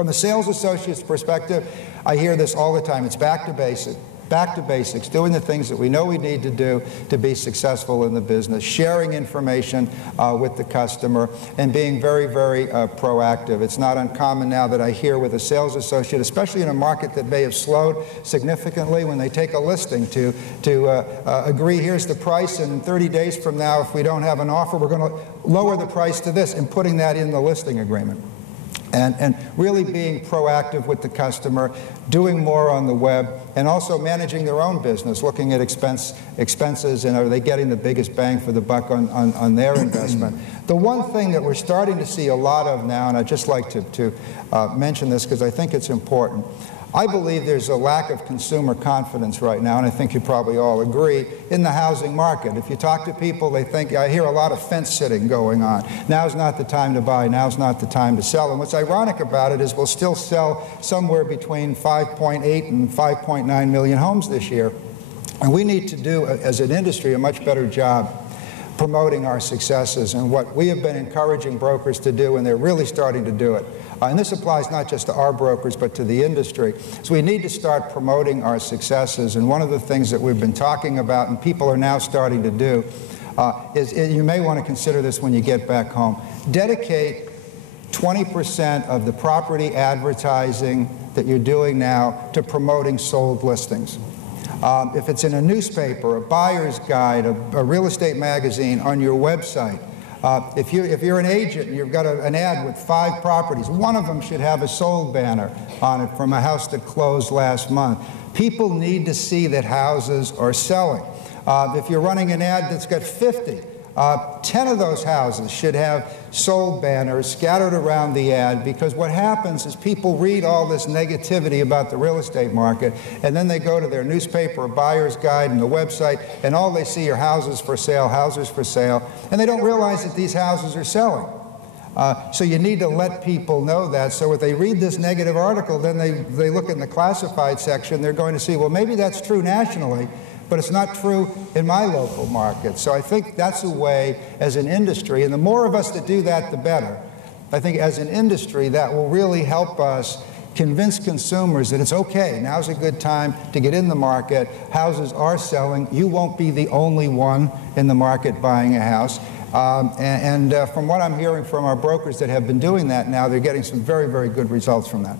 From the sales associate's perspective, I hear this all the time. It's back to basics. Back to basics, doing the things that we know we need to do to be successful in the business, sharing information with the customer, and being very, very proactive. It's not uncommon now that I hear with a sales associate, especially in a market that may have slowed significantly, when they take a listing to agree, here's the price, and 30 days from now, if we don't have an offer, we're going to lower the price to this, and putting that in the listing agreement. And really being proactive with the customer, doing more on the web, and also managing their own business, looking at expenses, and are they getting the biggest bang for the buck on their investment. The one thing that we're starting to see a lot of now, and I'd just like to mention this because I think it's important, I believe there's a lack of consumer confidence right now, and I think you probably all agree, in the housing market. If you talk to people, they think, I hear a lot of fence sitting going on. Now's not the time to buy, now's not the time to sell. And what's ironic about it is we'll still sell somewhere between 5.8 and 5.9 million homes this year. And we need to do, as an industry, a much better job promoting our successes, and what we have been encouraging brokers to do, and they're really starting to do it. And this applies not just to our brokers, but to the industry. So we need to start promoting our successes, and one of the things that we've been talking about, and people are now starting to do, is you may want to consider this when you get back home. Dedicate 20% of the property advertising that you're doing now to promoting sold listings. If it's in a newspaper, a buyer's guide, a real estate magazine, on your website, if you're an agent and you've got an ad with 5 properties, one of them should have a sold banner on it from a house that closed last month. People need to see that houses are selling. If you're running an ad that's got 50, 10 of those houses should have sold banners scattered around the ad, because what happens is people read all this negativity about the real estate market, and then they go to their newspaper or buyer's guide and the website, and all they see are houses for sale, and they don't realize that these houses are selling. So you need to let people know that, so if they read this negative article, then they look in the classified section, they're going to see, well, maybe that's true nationally, but it's not true in my local market. So I think that's a way, as an industry, and the more of us that do that, the better. I think as an industry, that will really help us convince consumers that it's okay, now's a good time to get in the market, houses are selling, you won't be the only one in the market buying a house. From what I'm hearing from our brokers that have been doing that now, they're getting some very, very good results from that.